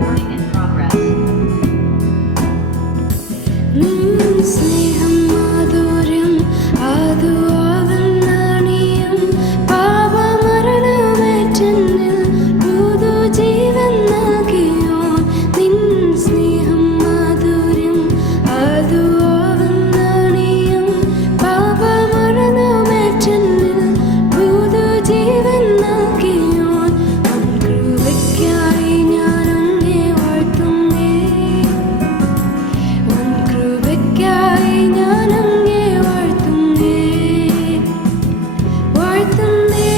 Recording in progress. സ്നേഹം മാധുര്യം അതു അവനാണിയും പാപമരണമേറ്റെന്നിൽ പുതുജീവൻ നൽകിയോ നിൻ സ്നേഹം മാധുര്യം അതു അവനാണിയും പാപമരണമേറ്റെന്നിൽ പുതുജീവൻ നൽകിയോ കൃപയ്ക്കായി ഞാൻ അങ്ങേ വാഴ്ത്തുന്നേ കൃപയ്ക്കായി ഞാൻ അങ്ങേ വാഴ്ത്തുന്നേ വാഴ്ത്തുന്നേ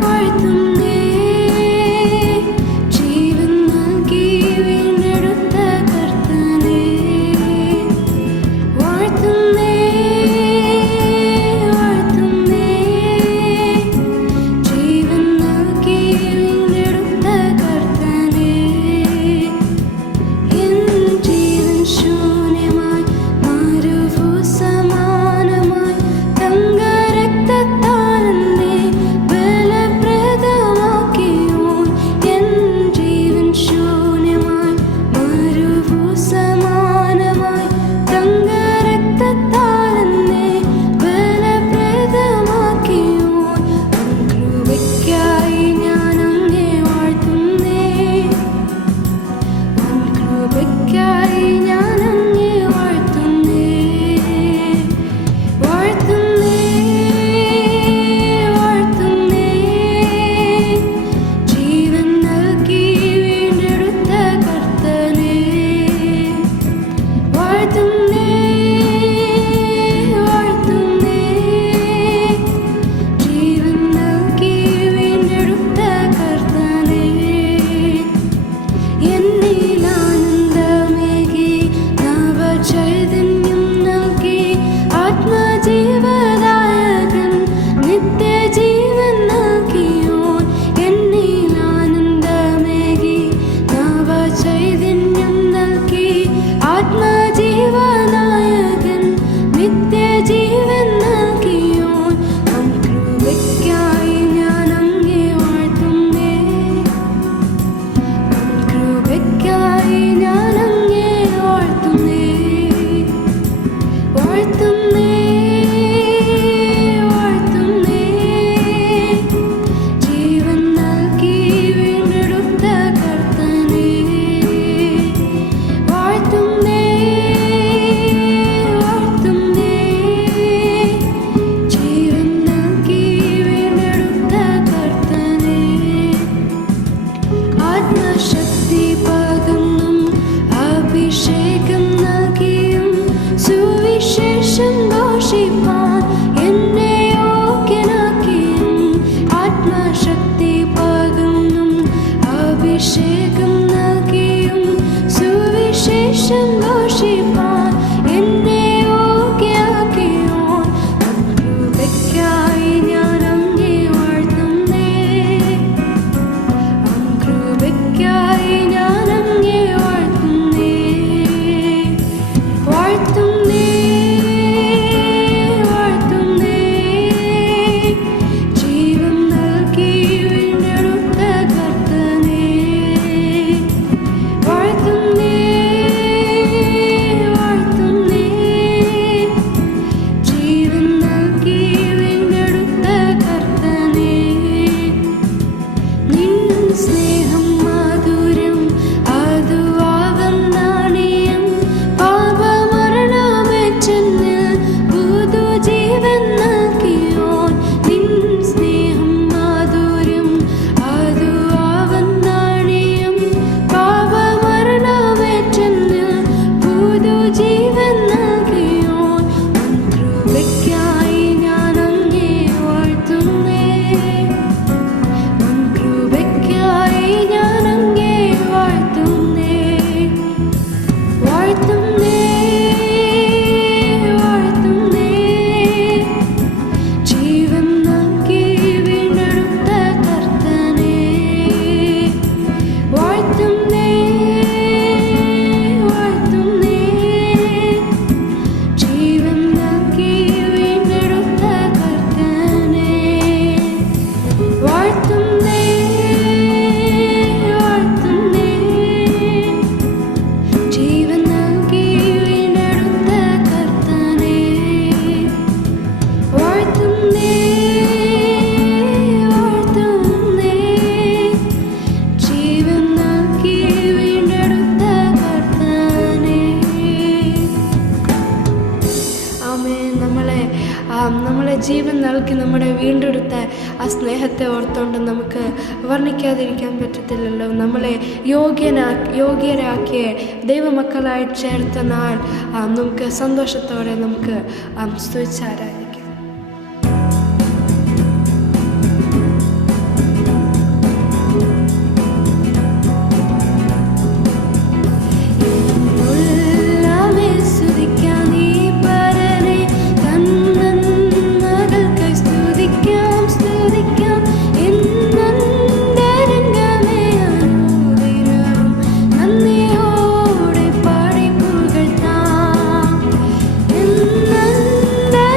വാഴ്ത്തുന്നേ ജീവൻ നൽകി വീണ്ടെടുത്ത കർത്തനേ വാഴ്ത്തുന്നേ വാഴ്ത്തുന്നേ ജീവൻ നൽകി വീണ്ടെടുത്ത കർത്തനേ എൻ ജീവൻ ശൂന്യമായി മരുഭൂസമാനമായി തങ്കരക്തത്താൽ എന്നെ ബലപ്രദമാക്കിയോൻ എൻ ജീവൻ ശൂന്യമായി മരുഭൂസമാനമായി തങ്കരക്തത്താൽ എന്നെ ബലപ്രദമാക്കിയോൻ കൃപയ്ക്കായി ഞാൻ അങ്ങേ വാഴ്ത്തുന്നേ കൃപയ്ക്കായി ഞാൻ അങ്ങേ വാഴ്ത്തുന്നേ വാഴ്ത്തുന്നേ വാഴ്ത്തുന്നേ ജീവൻ നൽകി വീണ്ടെടുത്ത കർത്തനേ വാഴ്ത്തുന്നേ വാഴ്ത്തുന്നേ ജീവൻ നൽകി വീണ്ടെടുത്ത കർത്തനേ എന്നിൽ ആനന്ദമേകി നവചൈതന്യം നൽകി ആത്മജീവദായകൻ നിത്യജീവൻ നൽകിയോൻ എന്നിൽ ആനന്ദമേകി നവചൈതന്യം നൽകി ആത്മജീവദായകൻ നിത്യജീവൻ നൽകിയോൻ കൃപയ്ക്കായി ഞാൻ അങ്ങേ വാഴ്ത്തുന്നേ കൃപയ്ക്കായി ഞാൻ അങ്ങേ വാഴ്ത്തുന്നേ വാഴ്ത്തുന്നേ വാഴ്ത്തുന്നേ ജീവൻ നൽകി വീണ്ടെടുത്ത കർത്തനേ വാഴ്ത്തുന്നേ വാഴ്ത്തുന്നേ ജീവൻ നൽകി വീണ്ടെടുത്ത കർത്തനേ ആത്മശക്തി പകർന്നും അഭിഷേകം നൽകിയും സുവിശേഷം ഘോഷിപ്പാൻ എന്നെ യോഗ്യനാക്കിയും ആത്മശക്തി പകർന്നും അഭിഷേകം നൽകിയും സുവിശേഷം ഘോഷിപ്പാൻ എന്നെ യോഗ്യനാക്കിയോൻ കൃപയ്ക്കായി ഞാൻ അങ്ങേ വാഴ്ത്തുന്നേ കൃപയ്ക്കായി ഞാൻ അങ്ങേ നൽകി നമ്മുടെ വീണ്ടെടുത്ത ആ സ്നേഹത്തെ ഓർത്തുകൊണ്ട് നമുക്ക് വർണ്ണിക്കാതിരിക്കാൻ പറ്റത്തില്ലല്ലോ. നമ്മളെ യോഗ്യരാക്കിയ ദൈവമക്കളായി ചേർത്ത നാൾ നമുക്ക് സന്തോഷത്തോടെ നമുക്ക് സ്തുതിച്ചാരാധിക്കാം.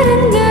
Thank you.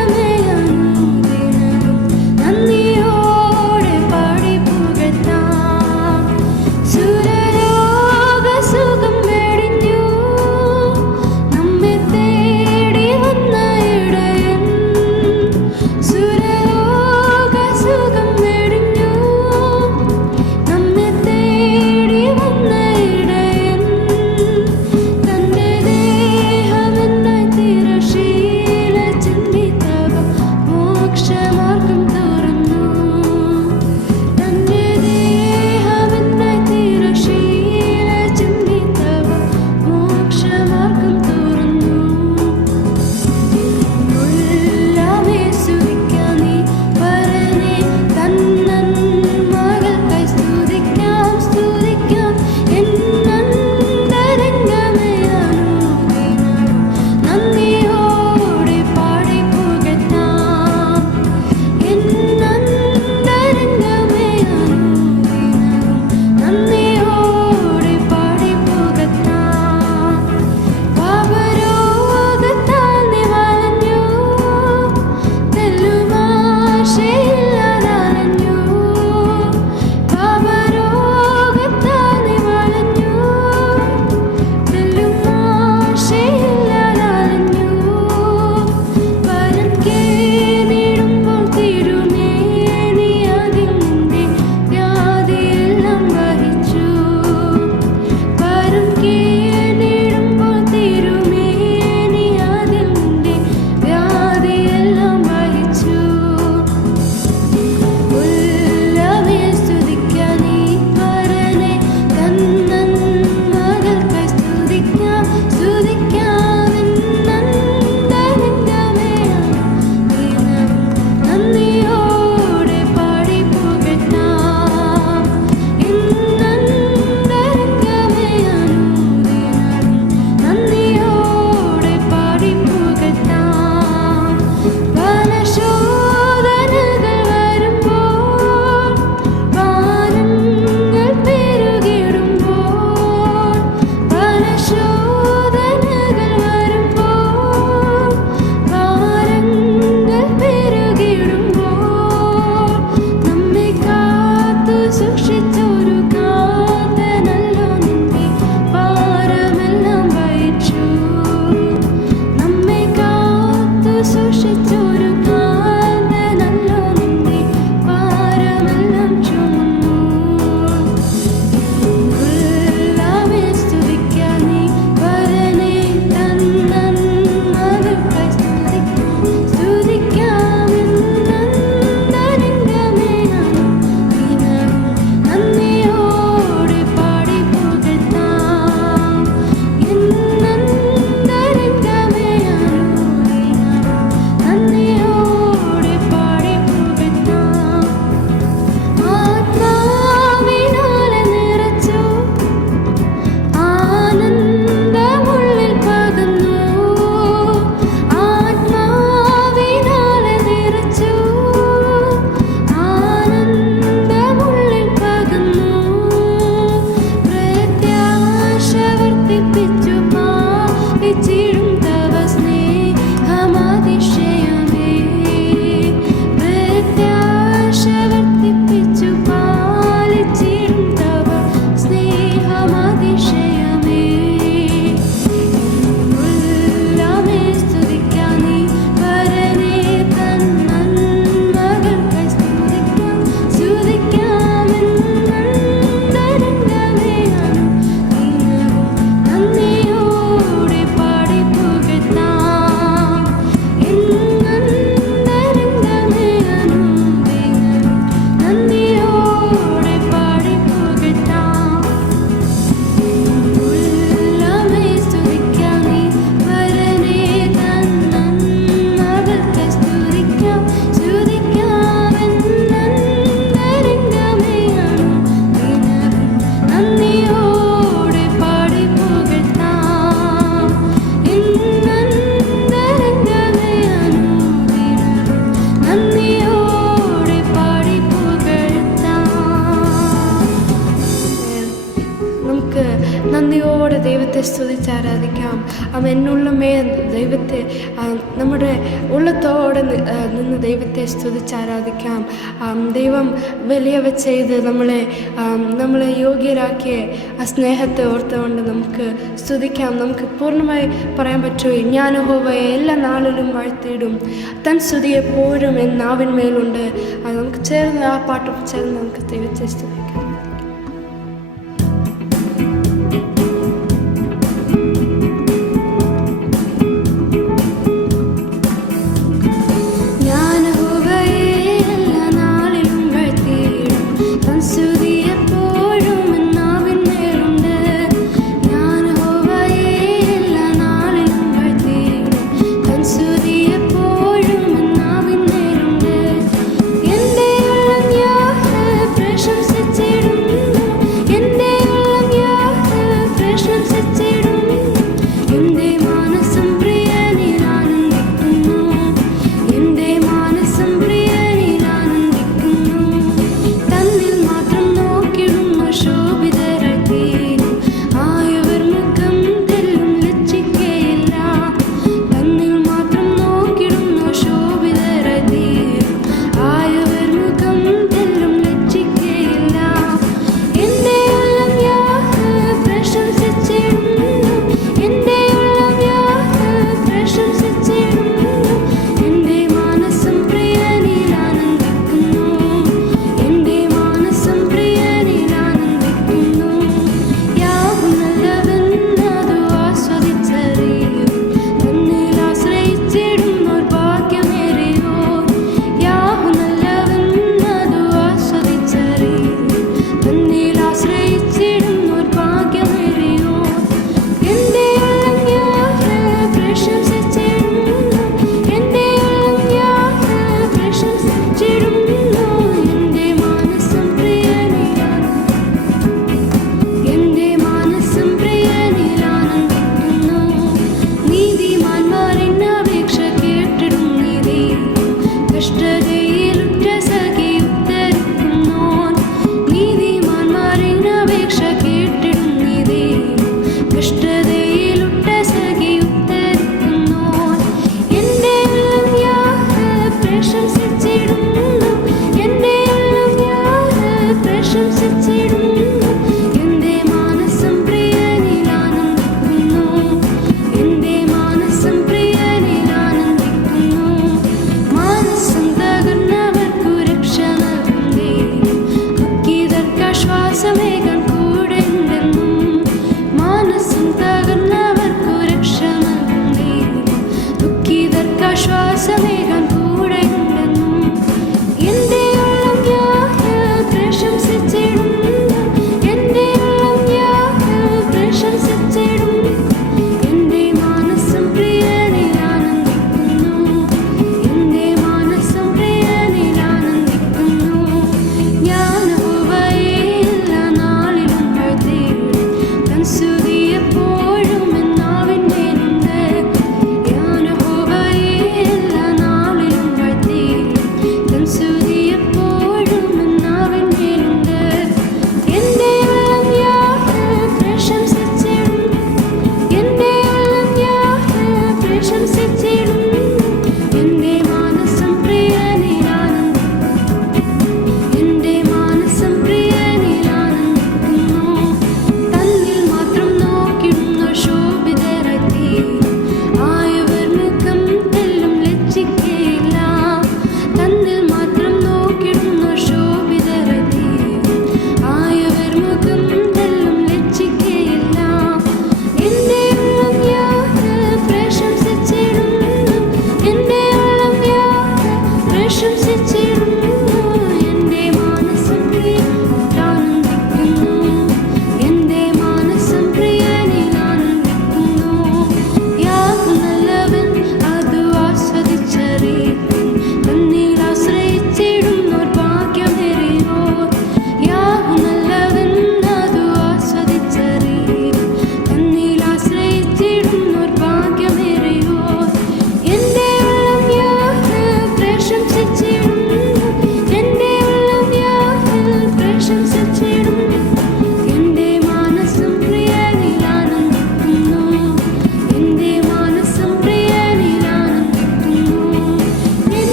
നന്ദിയോടെ ദൈവത്തെ സ്തുതിച്ച് ആരാധിക്കാം. എന്നുള്ളമേ ദൈവത്തെ നമ്മുടെ ഉള്ളത്തോടെ നിന്ന് ദൈവത്തെ സ്തുതിച്ച് ആരാധിക്കാം. ദൈവം വലിയവ ചെയ്ത് നമ്മളെ യോഗ്യരാക്കിയ ആ സ്നേഹത്തെ ഓർത്തുകൊണ്ട് നമുക്ക് സ്തുതിക്കാം. നമുക്ക് പൂർണ്ണമായി പറയാൻ പറ്റുമോ, ഞാൻ യഹോവയെ എല്ലാ നാളിലും വാഴ്ത്തിയിടും, തൻ സ്തുതി എപ്പോഴും നാവിന്മേലുണ്ട്. നമുക്ക് ചേർന്ന് ആ പാട്ട് ചേർന്ന് നമുക്ക് ദൈവത്തെ